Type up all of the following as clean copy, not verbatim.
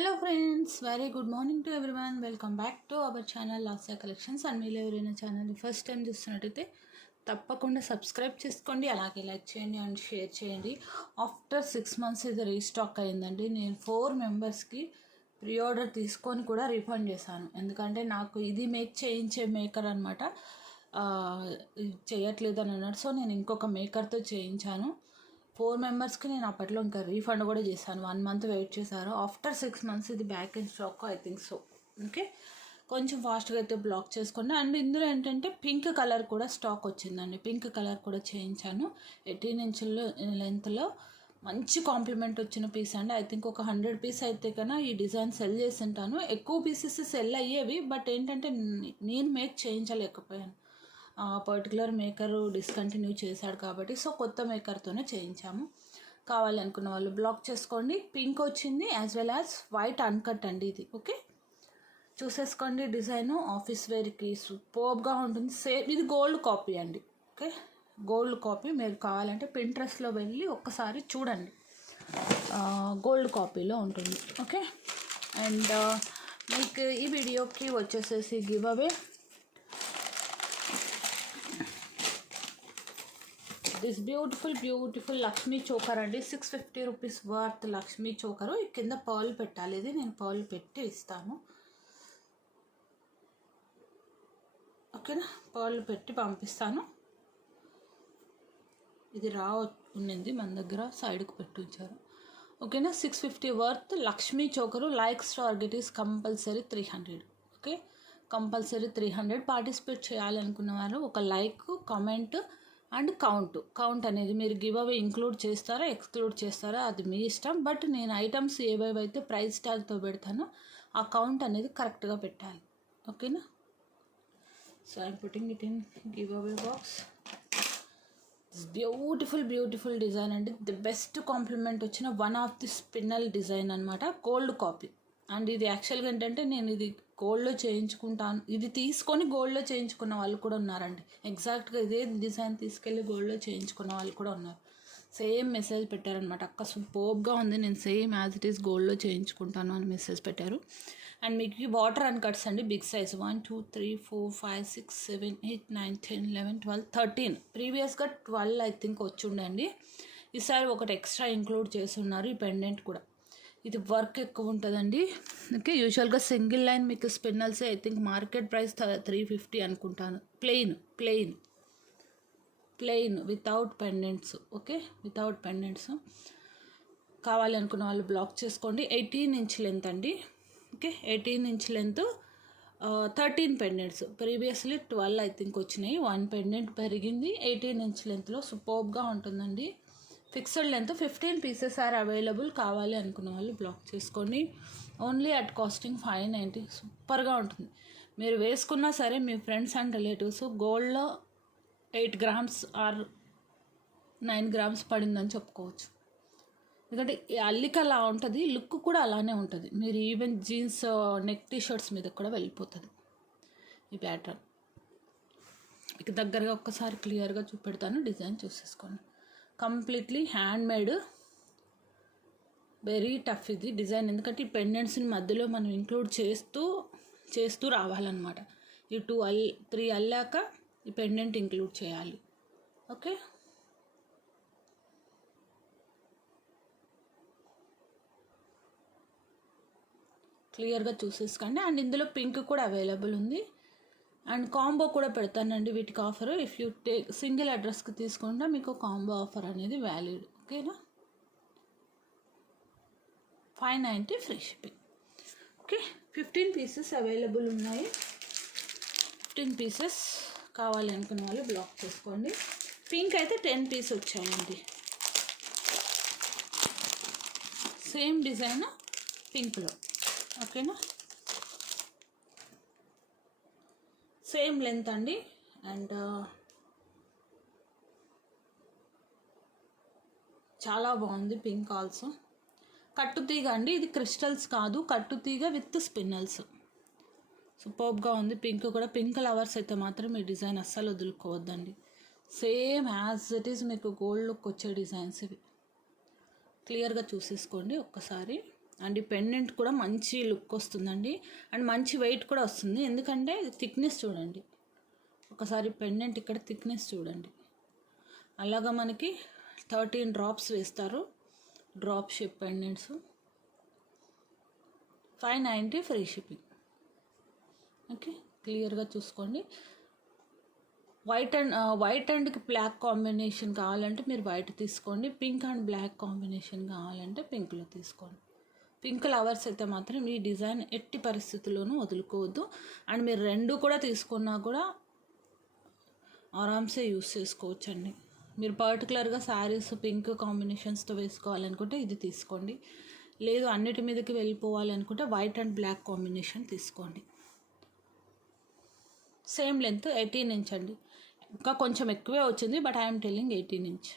Hello friends, very good morning to everyone. Welcome back to our channel Lasya collections. And మీరు ఎవరైనా ఛానల్ని first time చూస్తున్నట్టయితే తప్పకుండా subscribe చేసుకోండి, అలాగే లైక్ చేయండి అండ్ షేర్ చేయండి. ఆఫ్టర్ 6 months ఇది రీస్టాక్ అయిందండి. నేను 4 మెంబర్స్కి ప్రీ ఆర్డర్ తీసుకొని కూడా రీఫండ్ చేశాను, ఎందుకంటే నాకు ఇది చేయించే మేకర్ అనమాట చేయట్లేదు అని అన్నాడు. సో నేను ఇంకొక మేకర్తో చేయించాను. 4 మెంబర్స్కి నేను అప్పట్లో ఇంకా రీఫండ్ కూడా చేశాను. 1 month వెయిట్ చేశారు. ఆఫ్టర్ 6 months ఇది back in stock, I think so. Okay, కొంచెం ఫాస్ట్గా అయితే బ్లాక్ చేసుకోండి. అండ్ ఇందులో ఏంటంటే పింక్ కలర్ కూడా స్టాక్ వచ్చిందండి. పింక్ కలర్ కూడా చేయించాను. 18 inches లెంత్లో మంచి కాంప్లిమెంట్ వచ్చిన పీస్ అండి. ఐ థింక్ ఒక 100 పీస్ అయితే కన్నా ఈ డిజైన్ సెల్ చేసి ఉంటాను. ఎక్కువ పీసెస్ సెల్ అయ్యేవి, బట్ ఏంటంటే నేను మేక్ చేయించలేకపోయాను. పర్టికులర్ మేకర్ డిస్కంటిన్యూ చేశాడు కాబట్టి సో కొత్త మేకర్తోనే చేయించాము. కావాలనుకున్న వాళ్ళు బ్లాక్ చేసుకోండి. పింక్ వచ్చింది as well as white uncut అండి ఇది. ఓకే, చూసేసుకోండి. డిజైను ఆఫీస్ వేర్కి సూపర్గా ఉంటుంది. సేమ్ ఇది గోల్డ్ కాపీ అండి. Okay, gold copy. మీరు కావాలంటే పింట్రెస్ట్లో వెళ్ళి ఒక్కసారి చూడండి, గోల్డ్ కాపీలో ఉంటుంది. ఓకే, అండ్ మీకు ఈ వీడియోకి వచ్చేసేసి give away this beautiful Lakshmi choker అండి. 650 rupees వర్త్ లక్ష్మీ చోకరు. కింద పర్ల్ పెట్టాలి. ఇది నేను పర్ల్ పెట్టి ఇస్తాను. ఓకేనా, పర్ల్ పెట్టి పంపిస్తాను. ఇది ఉన్నింది మన దగ్గర, సైడ్కి పెట్టి ఉంచారు. ఓకేనా, 650 worth Lakshmi choker. Likes target is compulsory 300. Okay, compulsory 300. Participate చేయాలనుకున్న వారు ఒక లైక్, కామెంట్ అండ్ కౌంట్ అనేది మీరు గివ్ అవే ఇంక్లూడ్ చేస్తారా ఎక్స్క్లూడ్ చేస్తారా అది మీ ఇష్టం. బట్ నేను ఐటమ్స్ ఏవేవైతే ప్రైస్ ట్యాగ్తో పెడతానో ఆ కౌంట్ అనేది కరెక్ట్గా పెట్టాలి. ఓకేనా, so I'm putting it in giveaway box. Beautiful design అండి. ది బెస్ట్ కాంప్లిమెంట్ వచ్చిన వన్ ఆఫ్ ది స్పిన్నల్ డిజైన్ అనమాట. Gold copy. అండ్ ఇది యాక్చువల్గా ఏంటంటే నేను ఇది గోల్డ్లో చేయించుకుంటాను, ఇది తీసుకొని గోల్డ్లో చేయించుకున్న వాళ్ళు కూడా ఉన్నారండి. ఎగ్జాక్ట్గా ఇదే డిజైన్ తీసుకెళ్ళి గోల్డ్లో చేయించుకున్న వాళ్ళు కూడా ఉన్నారు. సేమ్ మెసేజ్ పెట్టారనమాట, అక్క సూపర్గా ఉంది, నేను సేమ్ యాజ్ ఇట్ ఈస్ గోల్డ్లో చేయించుకుంటాను అని మెసేజ్ పెట్టారు. అండ్ మీకు వాటర్ అండ్ కట్స్ అండి, బిగ్ సైజ్ 1 2 3 4 5 6 7 8 9 10 11 12 13. ప్రీవియస్గా 12 ఐ థింక్ వచ్చిండండి. ఈసారి ఒకటి ఎక్స్ట్రా ఇంక్లూడ్ చేస్తున్నారు, ఈ పెండెంట్ కూడా. ఇది వర్క్ ఎక్కువ ఉంటుందండి. ఓకే, యూజువల్గా సింగిల్ లైన్ మీకు స్పిన్నల్సే ఐ థింక్ మార్కెట్ ప్రైస్ 350 అనుకుంటాను. Plain without pendants. Okay, without pendants. కావాలి అనుకున్న వాళ్ళు బ్లాక్ చేసుకోండి. 18 inch లెంత్ అండి. Okay, 18 inch length, 13 pendants. Previously 12 I think వచ్చినాయి. 1 పెండెంట్ పెరిగింది. 18 inch లెంత్లో సూపర్గా ఉంటుందండి. Fixed length. 15 pieces are available. కావాలి అనుకున్న వాళ్ళు బ్లాక్ చేసుకోండి. Only at casting 590. సూపర్గా ఉంటుంది. మీరు వేసుకున్నా సరే మీ ఫ్రెండ్స్ అండ్ రిలేటివ్స్ గోల్డ్లో 8 grams ఆర్ 9 grams పడిందని చెప్పుకోవచ్చు. ఎందుకంటే అల్లిక అలా ఉంటుంది, లుక్ కూడా అలానే ఉంటుంది. మీరు ఈవెన్ జీన్స్, నెక్ టీషర్ట్స్ మీద కూడా వెళ్ళిపోతుంది ఈ ప్యాటర్న్. మీకు దగ్గరగా ఒక్కసారి క్లియర్గా చూపెడతాను, డిజైన్ చూసేసుకోండి. Completely handmade, very tough ఇది డిజైన్. ఎందుకంటే ఈ పెండెంట్స్ని మధ్యలో మనం ఇంక్లూడ్ చేస్తూ రావాలన్నమాట. ఈ 3 అల్లాక ఈ పెండెంట్ ఇంక్లూడ్ చేయాలి. ఓకే, క్లియర్గా చూసేసుకోండి. అండ్ ఇందులో పింక్ కూడా అవైలబుల్ ఉంది. అండ్ కాంబో కూడా పెడతానండి వీటికి offer. If you take single అడ్రస్కి తీసుకుంటే మీకు కాంబో ఆఫర్ అనేది వ్యాలిడ్. ఓకేనా, 590 free shipping. Okay, 15 pieces available ఉన్నాయి. 15 pieces కావాలి అనుకున్న వాళ్ళు బ్లాక్ చేసుకోండి. పింక్ అయితే 10 pieces వచ్చాయండి. సేమ్ డిజైన్ పింక్లో. ఓకేనా, సేమ్ లెంత్ అండి. అండ్ చాలా బాగుంది పింక్ ఆల్సో. కట్టుతీగ అండి, ఇది క్రిస్టల్స్ కాదు, కట్టుతీగ విత్ స్పిన్నల్స్. సూపర్గా ఉంది. పింక్ కూడా. పింక్ లవర్స్ అయితే మాత్రం ఈ డిజైన్ అస్సలు వదులుకోవద్దండి. సేమ్ యాజ్ ఇట్ ఈస్ మీకు గోల్డ్ లుక్ వచ్చే డిజైన్స్ ఇవి. క్లియర్గా చూసేసుకోండి ఒక్కసారి. అండ్ ఈ పెండెంట్ కూడా మంచి లుక్ వస్తుందండి, అండ్ మంచి వెయిట్ కూడా వస్తుంది. ఎందుకంటే థిక్నెస్ చూడండి, ఒకసారి పెండెంట్ ఇక్కడ థిక్నెస్ చూడండి. అలాగా మనకి 13 డ్రాప్స్ వేస్తారు, drop shape pendants. 590 free shipping. Okay, క్లియర్గా చూసుకోండి. వైట్ అండ్ బ్లాక్ కాంబినేషన్ కావాలంటే మీరు వైట్ తీసుకోండి. పింక్ అండ్ బ్లాక్ కాంబినేషన్ కావాలంటే పింక్లో తీసుకోండి. పింక్ లవర్స్ అయితే మాత్రం ఈ డిజైన్ ఎట్టి పరిస్థితుల్లోనూ వదులుకోవద్దు. అండ్ మీరు రెండు కూడా తీసుకున్నా కూడా ఆరామ్సే యూస్ చేసుకోవచ్చండి. మీరు పర్టికులర్గా శారీస్ పింక్ కాంబినేషన్స్తో వేసుకోవాలనుకుంటే ఇది తీసుకోండి. లేదు అన్నిటి మీదకి వెళ్ళిపోవాలనుకుంటే వైట్ అండ్ బ్లాక్ కాంబినేషన్ తీసుకోండి. సేమ్ లెంత్ 18 ఇంచ్ అండి, ఇంకా కొంచెం ఎక్కువే వచ్చింది, but I'm telling 18 inch.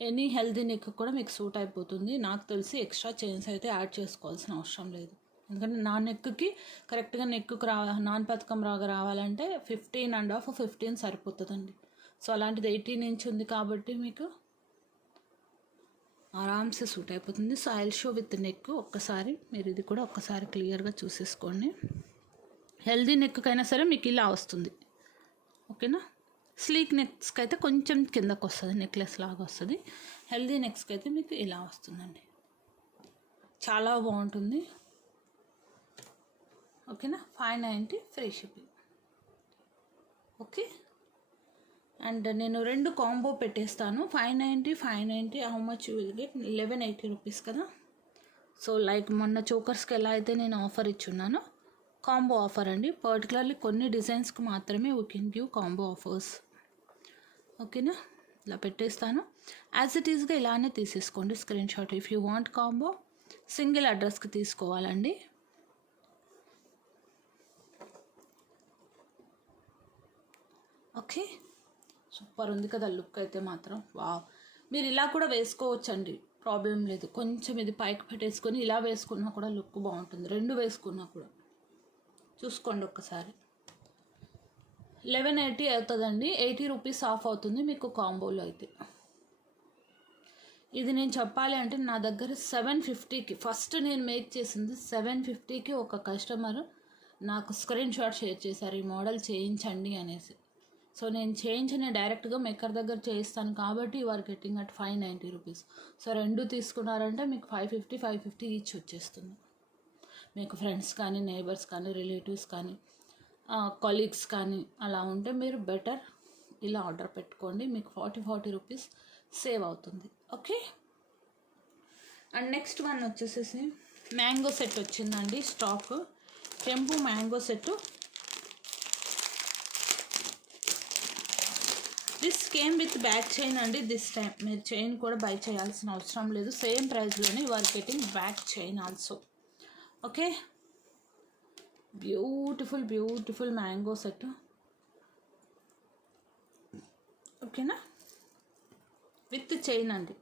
Any healthy neck కూడా మీకు సూట్ అయిపోతుంది. నాకు తెలిసి ఎక్స్ట్రా చైన్స్ అయితే యాడ్ చేసుకోవాల్సిన అవసరం లేదు, ఎందుకంటే నా నెక్కి కరెక్ట్గా నెక్కి నాన్ పథకం రావాలంటే 15.5 15 సరిపోతుందండి. సో అలాంటిది 18 ఇంచ్ ఉంది కాబట్టి మీకు ఆరామ్సే సూట్ అయిపోతుంది. So I will show with neck. ఒక్కసారి మీరు ఇది కూడా ఒక్కసారి క్లియర్గా చూసేసుకోండి. హెల్దీ నెక్కైనా సరే మీకు ఇలా వస్తుంది, ఓకేనా. స్లీక్ నెక్స్కి అయితే కొంచెం కిందకు వస్తుంది, నెక్లెస్ లాగా వస్తుంది. హెల్దీ నెక్స్కి అయితే మీకు ఇలా వస్తుందండి, చాలా బాగుంటుంది. ఓకేనా, 590 ఫ్రీ షిప్పింగ్. ఓకే, అండ్ నేను రెండు కాంబో పెట్టేస్తాను. 590 how much you will get 1180 rupees కదా. సో లైక్ మొన్న చోకర్స్కి ఎలా అయితే నేను ఆఫర్ ఇచ్చున్నానో కాంబో ఆఫర్ అండి. పర్టికులర్లీ కొన్ని డిజైన్స్కి మాత్రమే we can give combo offers. ఓకేనా, ఇలా పెట్టేస్తాను. యాజ్ ఇట్ ఈస్గా ఇలానే తీసేసుకోండి screen shot. If you want combo single అడ్రస్కి తీసుకోవాలండి. ఓకే, సూపర్ ఉంది కదా లుక్ అయితే మాత్రం. వావ్, మీరు ఇలా కూడా వేసుకోవచ్చండి, ప్రాబ్లం లేదు. కొంచెం ఇది పైకి పెట్టేసుకొని ఇలా వేసుకున్నా కూడా లుక్ బాగుంటుంది, రెండు వేసుకున్నా కూడా. చూసుకోండి ఒక్కసారి. 1180 అవుతుందండి, 80 రూపీస్ ఆఫ్ అవుతుంది మీకు కాంబోలో అయితే. ఇది నేను చెప్పాలి అంటే నా దగ్గర 750కి ఫస్ట్ నేను మేక్ చేసింది. 750కి ఒక కస్టమర్ నాకు స్క్రీన్ షాట్ షేర్ చేశారు, ఈ మోడల్ చేయించండి అనేసి. సో నేను చేయించిన డైరెక్ట్గా మేకర్ దగ్గర చేయిస్తాను కాబట్టి you are getting at 590 rupees. So రెండు తీసుకున్నారంటే మీకు 550 ఈచ్ వచ్చేస్తుంది. మీకు ఫ్రెండ్స్ కానీ నైబర్స్ కానీ రిలేటివ్స్ కానీ కొలీగ్స్ కానీ అలా ఉంటే మీరు బెటర్ ఇలా ఆర్డర్ పెట్టుకోండి, మీకు 40 రూపీస్ సేవ్ అవుతుంది. ఓకే, అండ్ నెక్స్ట్ వన్ వచ్చేసేసి మ్యాంగో సెట్ వచ్చిందండి స్టాక్. కెంపు mango set. This came with back chain అండి. దిస్ టైం మీరు చైన్ కూడా బై చేయాల్సిన అవసరం లేదు, సేమ్ ప్రైస్లోనే you are getting back chain also. Okay, beautiful mango set. ఓకేనా, విత్ చైన్ అండి.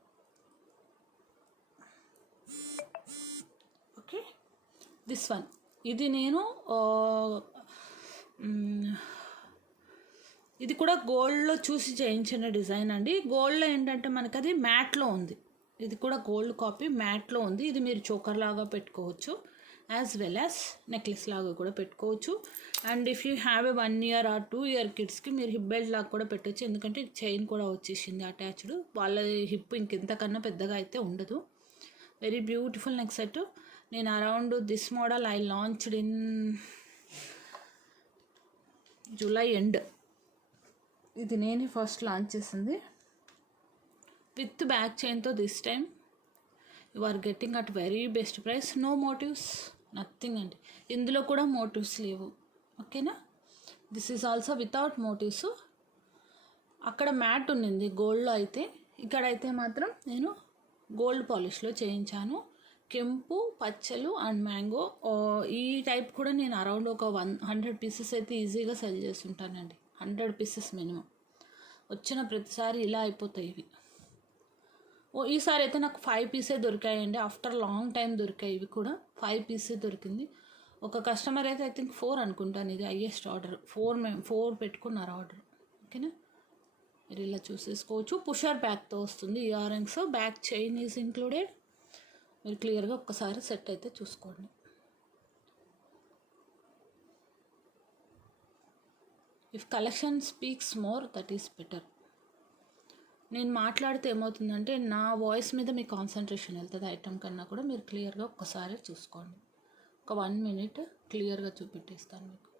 ఓకే, దిస్ వన్ ఇది నేను ఇది కూడా గోల్డ్లో చూసి చేయించిన డిజైన్ అండి. గోల్డ్లో ఏంటంటే మనకి అది మ్యాట్లో ఉంది, ఇది కూడా గోల్డ్ కాపీ మ్యాట్లో ఉంది. ఇది మీరు చోకర్ లాగా పెట్టుకోవచ్చు, యాజ్ వెల్ యాజ్ నెక్లెస్ లాగా కూడా పెట్టుకోవచ్చు. And if you have a 1 year or 2 year కిడ్స్కి మీరు హిప్ బెల్ట్ లాగా కూడా పెట్టవచ్చు, ఎందుకంటే చైన్ కూడా వచ్చేసింది అటాచ్డ్. వాళ్ళ హిప్ ఇంకెంతకన్నా పెద్దగా అయితే ఉండదు. Very beautiful neck set. నేను around this model I launched in July end. ఇది నేనే ఫస్ట్ లాంచ్ చేసింది విత్ బ్యాక్ చైన్తో. This time you are getting at very best price. No motives, nothing అండి, ఇందులో కూడా మోటివ్స్ లేవు. ఓకేనా, this is also without motives. అక్కడ మ్యాట్ ఉన్నింది గోల్డ్లో అయితే, ఇక్కడైతే మాత్రం నేను గోల్డ్ పాలిష్లో చేయించాను. కెంపు పచ్చలు అండ్ మ్యాంగో. ఈ టైప్ కూడా నేను అరౌండ్ ఒక 100 పీసెస్ అయితే ఈజీగా సెల్ చేస్తుంటానండి, 100 పీసెస్ మినిమం. వచ్చిన ప్రతిసారి ఇలా అయిపోతాయి ఇవి. ఈసారి అయితే నాకు 5 పీసే దొరికాయండి, ఆఫ్టర్ లాంగ్ టైం దొరికాయి ఇవి కూడా. 5 పీసే దొరికింది. ఒక కస్టమర్ అయితే ఐ థింక్ 4 అనుకుంటాను, ఇది హైయెస్ట్ ఆర్డర్. 4 పెట్టుకున్నారు ఆర్డర్. ఓకేనా, మీరు ఇలా చూసేసుకోవచ్చు. పుషర్ బ్యాక్తో వస్తుంది ear rings, back chain is included. మీరు క్లియర్గా ఒక్కసారి సెట్ అయితే చూసుకోండి. If collection speaks more that is better. నేను మాట్లాడితే ఏమవుతుందంటే నా వాయిస్ మీద మీ కాన్సన్ట్రేషన్ వెళ్తుంది ఐటమ్ కన్నా కూడా. మీరు క్లియర్గా ఒక్కసారి చూసుకోండి. ఒక 1 minute క్లియర్గా చూపెట్టేస్తాను మీకు.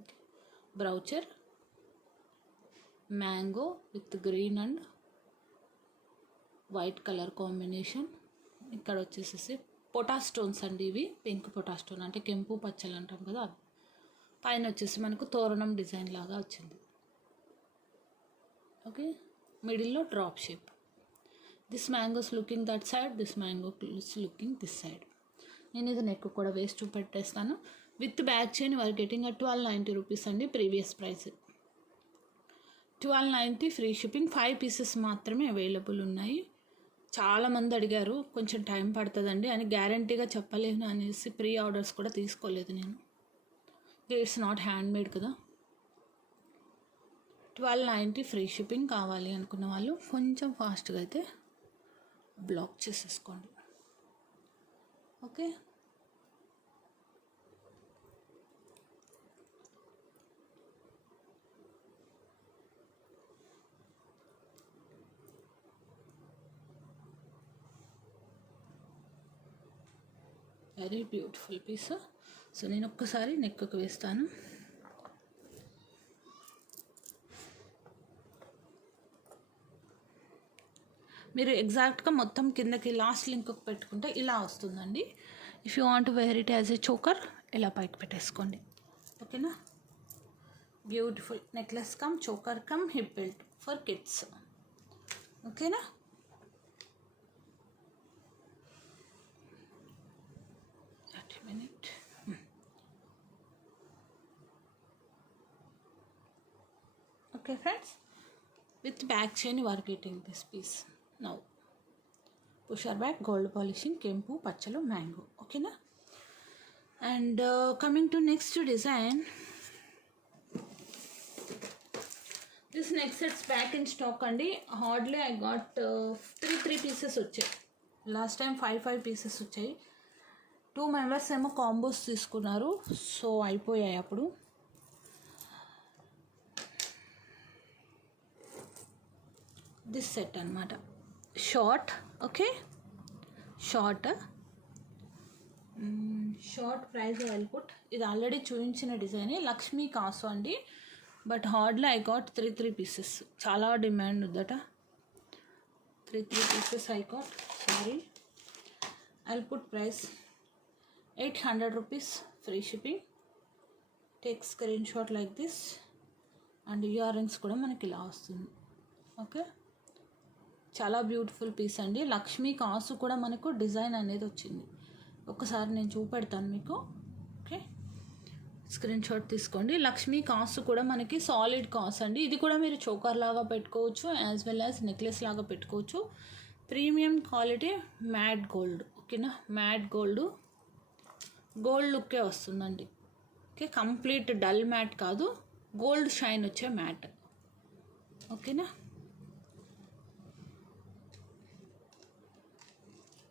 Okay, brochure mango with green and white colour combination. ఇక్కడ వచ్చేసేసి పొటా స్టోన్స్ అండి, ఇవి పింక్ పొటా స్టోన్ అంటే కెంపు పచ్చలు అంటాం కదా అవి. పైన వచ్చేసి మనకు తోరణం డిజైన్ లాగా వచ్చింది. ఓకే, మిడిల్లో drop shape. This mangoes looking that side, this mango is looking this side. నేను ఇది నెక్ కూడా వేస్ట్ చూపెట్టేస్తాను. With back chain are getting 1290 rupees అండి, previous price 1290 free shipping. 5 pieces మాత్రమే అవైలబుల్ ఉన్నాయి. చాలామంది అడిగారు, కొంచెం టైం పడుతుందండి అని గ్యారంటీగా చెప్పలేను అనేసి ప్రీ ఆర్డర్స్ కూడా తీసుకోలేదు నేను. ఇట్స్ నాట్ హ్యాండ్ మేడ్ కదా. 1290 ఫ్రీ షిప్పింగ్. కావాలి అనుకున్న వాళ్ళు కొంచెం ఫాస్ట్గా అయితే బ్లాక్ చేసేసుకోండి. Okay, very beautiful piece. So నేను ఒక్కసారి నెక్కు వేస్తాను. మీరు ఎగ్జాక్ట్గా మొత్తం కిందకి లాస్ట్ లింక్ పెట్టుకుంటే ఇలా వస్తుందండి. If you want wear it as a choker ఇలా పైకి పెట్టేసుకోండి. ఓకేనా, beautiful necklace cum choker cum hip belt for kids. ఓకేనా, minute. Okay friends, with back chain you are getting this piece. Now pusher back, gold polishing, kempu pachalu mango. Okay na. And coming to next design, this next set's back in stock andi. Hardly I got 3 pieces వచ్చాయి. Last time 5 pieces వచ్చాయి. 2 members ఏమో combos తీసుకున్నారు, so అయిపోయాయి అప్పుడు. This set అనమాట, short. Okay, short price I'll put. ఇది already చూపించిన డిజైనే, లక్ష్మీ కాసు అండి. But hardly I got 3 pieces. చాలా డిమాండ్ ఉందట. 3 pieces I got. Sorry, I'll put price 800 rupees free shipping. Take screenshot like this. And ear rings కూడా మనకి ఇలా వస్తుంది. Okay, చాలా బ్యూటిఫుల్ పీస్ అండి. లక్ష్మీ కాసు కూడా మనకు డిజైన్ అనేది వచ్చింది. ఒకసారి నేను చూపెడతాను మీకు. ఓకే, స్క్రీన్ షాట్ తీసుకోండి. లక్ష్మీ కాసు కూడా మనకి సాలిడ్ కాసు అండి. ఇది కూడా మీరు చోకర్ లాగా పెట్టుకోవచ్చు, యాజ్ వెల్ యాజ్ నెక్లెస్ లాగా పెట్టుకోవచ్చు. Premium quality matte gold. ఓకేనా, మ్యాట్ గోల్డ్ లుక్కే వస్తుందండి. ఓకే, కంప్లీట్ డల్ మ్యాట్ కాదు, గోల్డ్ షైన్ వచ్చే మ్యాట్. ఓకేనా,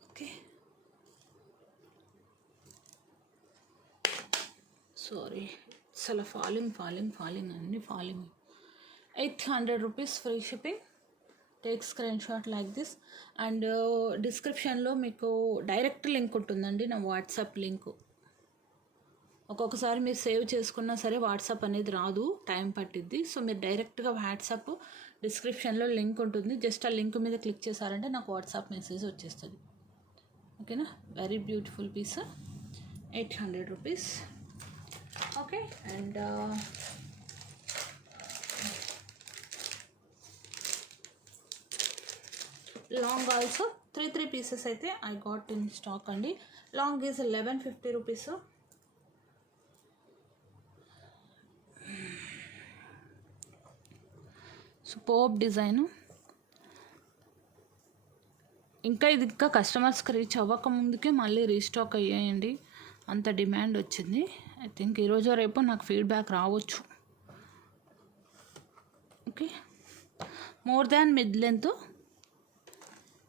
ఓకే. సారీ, అసలు ఫాలింగ్ అన్నీ falling. 800 rupees free shipping. Take screenshot like this. And డిస్క్రిప్షన్లో మీకు డైరెక్ట్ లింక్ ఉంటుందండి, నా వాట్సాప్ లింక్. ఒక్కొక్కసారి మీరు సేవ్ చేసుకున్నా సరే వాట్సాప్ అనేది రాదు, టైం పట్టిద్ది. సో మీరు డైరెక్ట్గా వాట్సాప్ డిస్క్రిప్షన్లో లింక్ ఉంటుంది, జస్ట్ ఆ లింక్ మీద క్లిక్ చేశారంటే నాకు వాట్సాప్ మెసేజ్ వచ్చేస్తుంది. ఓకేనా, very beautiful piece, 800 rupees. Okay, and long also 3 pieces అయితే ఐ గాట్ ఇన్ స్టాక్ అండి. Long is 1150 rupees. Superb design. ఇది ఇంకా కస్టమర్స్కి రీచ్ అవ్వక ముందుకే మళ్ళీ రీస్టాక్ అయ్యాయండి, అంత డిమాండ్ వచ్చింది. ఐ థింక్ ఈరోజు రేపు నాకు ఫీడ్బ్యాక్ రావచ్చు. Okay, more than mid length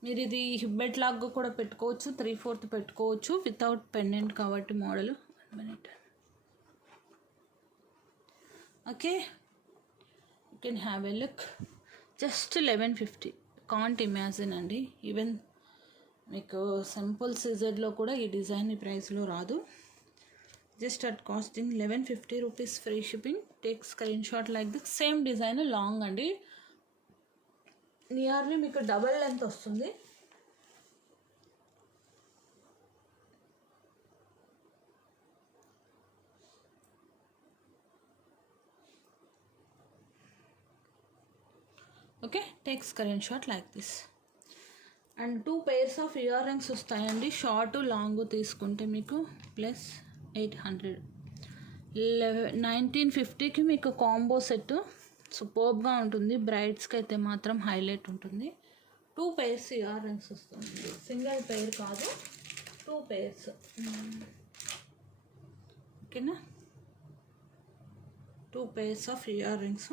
మీరు ఇది హిబ్బెట్ లాగా కూడా పెట్టుకోవచ్చు, 3/4 పెట్టుకోవచ్చు వితౌట్ పెండెంట్ కాబట్టి model. 1 minute. Okay, you can have a look. Just 1150. Can't imagine అండి. ఈవెన్ మీకు సింపుల్ సీజెడ్లో కూడా ఈ డిజైన్ ఈ ప్రైస్లో రాదు. Just at casting 1150 rupees, free shipping. Take screenshot like this. Same design long అండి, నియర్లీ మీకు డబల్ లెంత్ వస్తుంది. Okay, take screenshot like this. And 2 pairs of earrings వస్తాయండి. షార్ట్ లాంగ్ తీసుకుంటే మీకు plus 800. 1950కి మీకు combo set సూపర్బ్గా ఉంటుంది. బ్రైడ్స్కి అయితే మాత్రం హైలైట్ ఉంటుంది. 2 pairs ఇయర్ రింగ్స్ వస్తుంది, సింగిల్ పెయిర్ కాదు, 2 pairs. ఓకేనా, 2 pairs of earrings.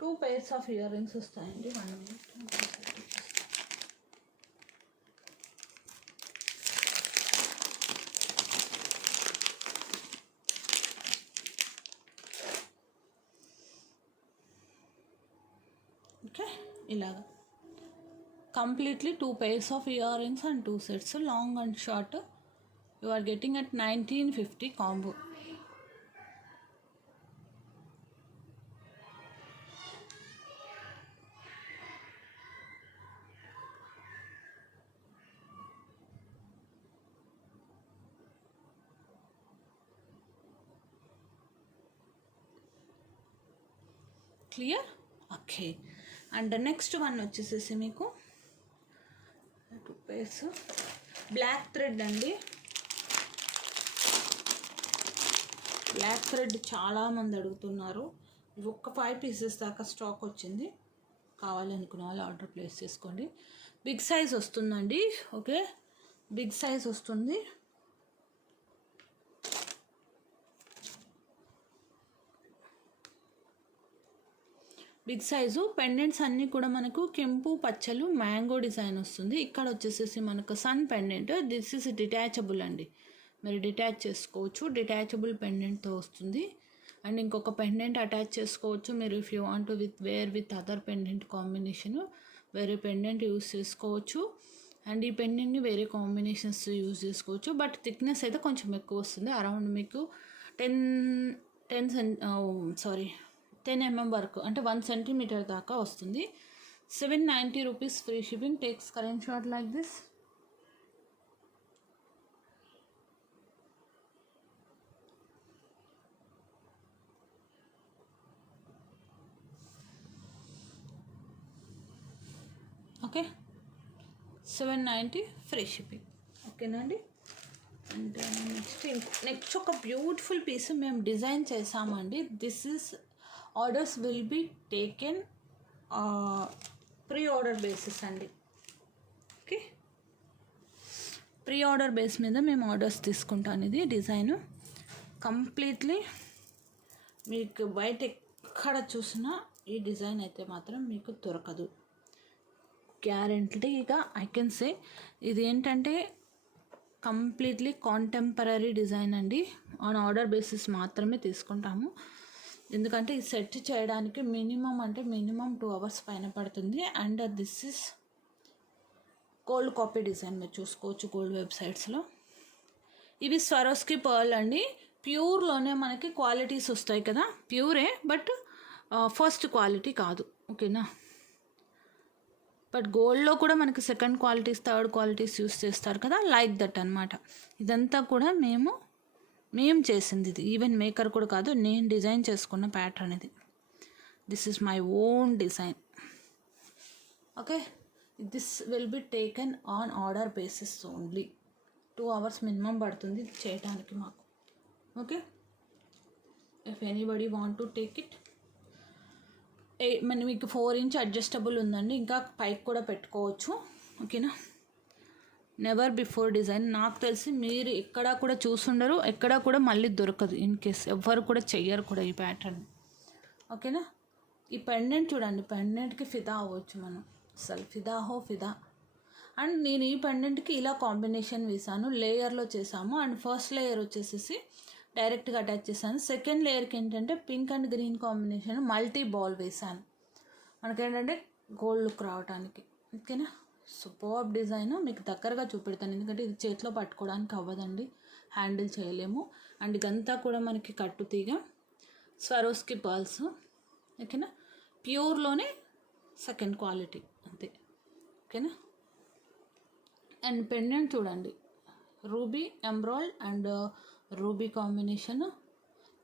Two pairs of earrings వస్తాయండి. 1 minute. ఓకే, ఇలాగా completely 2 pairs of earrings and 2 sets, long and short. You are getting at 1950 combo. Clear? Okay, and next one వచ్చేసేసి మీకు 2 pairs black thread అండి. Black thread చాలామంది అడుగుతున్నారు. ఒక్క 5 pieces దాకా stock వచ్చింది. కావాలనుకున్న వాళ్ళు ఆర్డర్ ప్లేస్ చేసుకోండి. బిగ్ సైజ్ వస్తుందండి. ఓకే, బిగ్ సైజ్ వస్తుంది. బిగ్ సైజు పెండెంట్స్ అన్నీ కూడా మనకు కెంపు పచ్చలు మ్యాంగో డిజైన్ వస్తుంది. ఇక్కడ వచ్చేసేసి మనకు sun pendant. This is detachable అండి, మీరు డిటాచ్ చేసుకోవచ్చు. డిటాచబుల్ పెండెంట్తో వస్తుంది. అండ్ ఇంకొక పెండెంట్ అటాచ్ చేసుకోవచ్చు మీరు. If you want wear with other pendant combination వేరే పెండెంట్ యూస్ చేసుకోవచ్చు. అండ్ ఈ పెండెంట్ని వేరే కాంబినేషన్స్ యూజ్ చేసుకోవచ్చు. బట్ థిక్నెస్ అయితే కొంచెం ఎక్కువ వస్తుంది. అరౌండ్ మీకు 10 mm వరకు, అంటే 1 centimeter దాకా వస్తుంది. 790 rupees, free shipping. Take screenshot like this. Okay, 790 free shipping. ఓకేనండి. అండ్ నెక్స్ట్ ఒక బ్యూటిఫుల్ పీస్ మేము డిజైన్ చేసామండి. This is orders will be taken pre order basis అండి. ఓకే, ప్రీ ఆర్డర్ బేస్ మీద మేము ఆర్డర్స్ తీసుకుంటాను. ఇది డిజైన్ కంప్లీట్లీ మీకు బయట ఎక్కడ చూసినా ఈ డిజైన్ అయితే మాత్రం మీకు దొరకదు. గ్యారెంటీగా ఐ కెన్ సే. ఇది ఏంటంటే కంప్లీట్లీ కాంటెంపరీ డిజైన్ అండి. ఆన్ ఆర్డర్ బేసిస్ మాత్రమే తీసుకుంటాము. ఎందుకంటే ఈ సెట్ చేయడానికి మినిమం 2 hours పైన పడుతుంది. And this is gold copy design, మీరు చూసుకోవచ్చు గోల్డ్ వెబ్సైట్స్లో. ఇవి స్వరోస్కి పర్ల్ అండి. ప్యూర్లోనే మనకి క్వాలిటీస్ వస్తాయి కదా, ప్యూరే, బట్ ఫస్ట్ క్వాలిటీ కాదు. ఓకేనా, బట్ గోల్డ్లో కూడా మనకి second qualities, third qualities use చేస్తారు కదా, లైక్ దట్ అనమాట. ఇదంతా కూడా మేము చేసింది. ఇది ఈవెన్ మేకర్ కూడా కాదు, నేను డిజైన్ చేసుకున్న ప్యాటర్న్ ఇది. This is my own design. Okay, this will be taken on order basis only. 2 hours minimum పడుతుంది చేయడానికి మాకు. Okay, if anybody want to take it, మీకు 4 ఇంచ్ అడ్జస్టబుల్ ఉందండి, ఇంకా పైకి కూడా పెట్టుకోవచ్చు. ఓకేనా, నెవర్ బిఫోర్ డిజైన్. నాకు తెలిసి మీరు ఎక్కడా కూడా చూసుండరు, ఎక్కడా కూడా మళ్ళీ దొరకదు. ఇన్ కేస్ ఎవ్వరు కూడా చెయ్యరు కూడా ఈ ప్యాటర్న్. ఓకేనా, ఈ పెండెంట్ చూడండి, పెండెంట్కి ఫిదా అవ్వచ్చు మనం, అసలు ఫిదా. అండ్ నేను ఈ పెండెంట్కి ఇలా కాంబినేషన్ వేసాను, లేయర్లో చేసాము. అండ్ ఫస్ట్ లేయర్ వచ్చేసేసి డైరెక్ట్గా అటాచ్ చేశాను. సెకండ్ లేయర్కి ఏంటంటే pink and green combination multi ball వేసాను, మనకేంటంటే గోల్డ్ లుక్ రావడానికి. ఓకేనా, సూపర్బ్ డిజైన్. మీకు దగ్గరగా చూపెడతాను, ఎందుకంటే ఇది చేతిలో పట్టుకోవడానికి అవ్వదండి, హ్యాండిల్ చేయలేము. అండ్ ఇదంతా కూడా మనకి కట్టు తీగ స్వరోస్కి పర్ల్స్. ఓకేనా, ప్యూర్లోనే సెకండ్ క్వాలిటీ అంతే. ఓకేనా, అండ్ పెండెంట్ చూడండి, ruby emerald and ruby combination.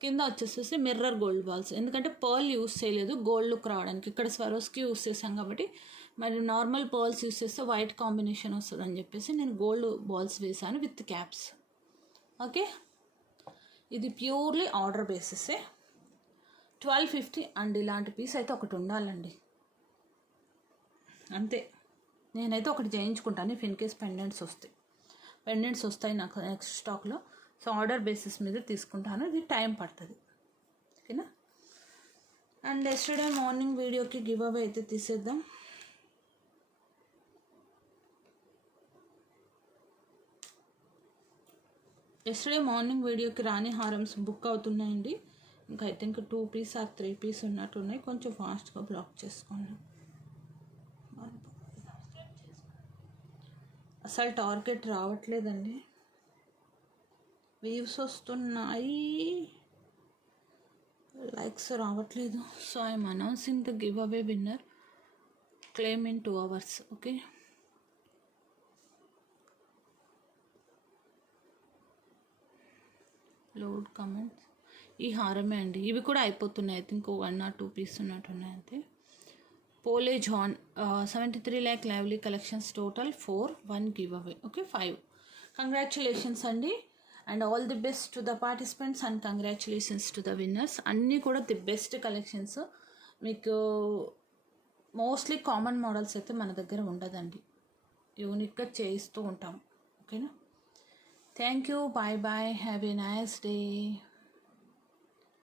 కింద వచ్చేసేసి మిర్రర్ గోల్డ్ బాల్స్, ఎందుకంటే పర్ల్ యూస్ చేయలేదు గోల్డ్ లుక్ రావడానికి. ఇక్కడ స్వరోస్కి యూస్ చేసాం కాబట్టి, మరి నార్మల్ పర్ల్స్ యూస్ చేస్తే వైట్ కాంబినేషన్ వస్తుందని చెప్పేసి నేను గోల్డ్ బాల్స్ వేసాను విత్ క్యాప్స్. ఓకే, ఇది ప్యూర్లీ ఆర్డర్ బేసిసే. 1250. అండ్ ఇలాంటి పీస్ అయితే ఒకటి ఉండాలండి, అంతే. నేనైతే ఒకటి చేయించుకుంటాను ఇఫ్ ఇన్ కేస్ పెండెంట్స్ వస్తాయి నాకు నెక్స్ట్ స్టాక్లో. సో ఆర్డర్ బేసిస్ మీద తీసుకుంటాను, ఇది టైం పడుతుంది. ఓకేనా, అండ్ ఎస్టర్డే మార్నింగ్ వీడియోకి గివ్ అవే అయితే తీసేద్దాం. ఎస్టర్డే మార్నింగ్ వీడియోకి రాని హారమ్స్ బుక్ అవుతున్నాయండి. ఇంకా I think 2 piece or 3 piece ఉన్నట్టున్నాయి, కొంచెం ఫాస్ట్గా బ్లాక్ చేసుకోండి. అసలు టార్గెట్ రావట్లేదండి, వ్యూస్ వస్తున్నాయి, లైక్స్ రావట్లేదు. So I'm announcing the give away winner, claim in 2 hours. Okay, load comments. ఈ హారమే అండి, ఇవి కూడా అయిపోతున్నాయి. ఐ థింక్ 1 or 2 పీస్ ఉన్నట్టున్నాయి అంతే. పోలే జాన్ 73 lakh lively collections total 4, 1 give away. Okay, 5. Congratulations అండి, and all the best to the participants and congratulations to the winners. అన్నీ కూడా ది బెస్ట్ కలెక్షన్స్. మీకు మోస్ట్లీ కామన్ మోడల్స్ అయితే మన దగ్గర ఉండదండి, యూనిక్గా చేయిస్తూ ఉంటాం. ఓకేనా, thank you, bye bye, have a nice day.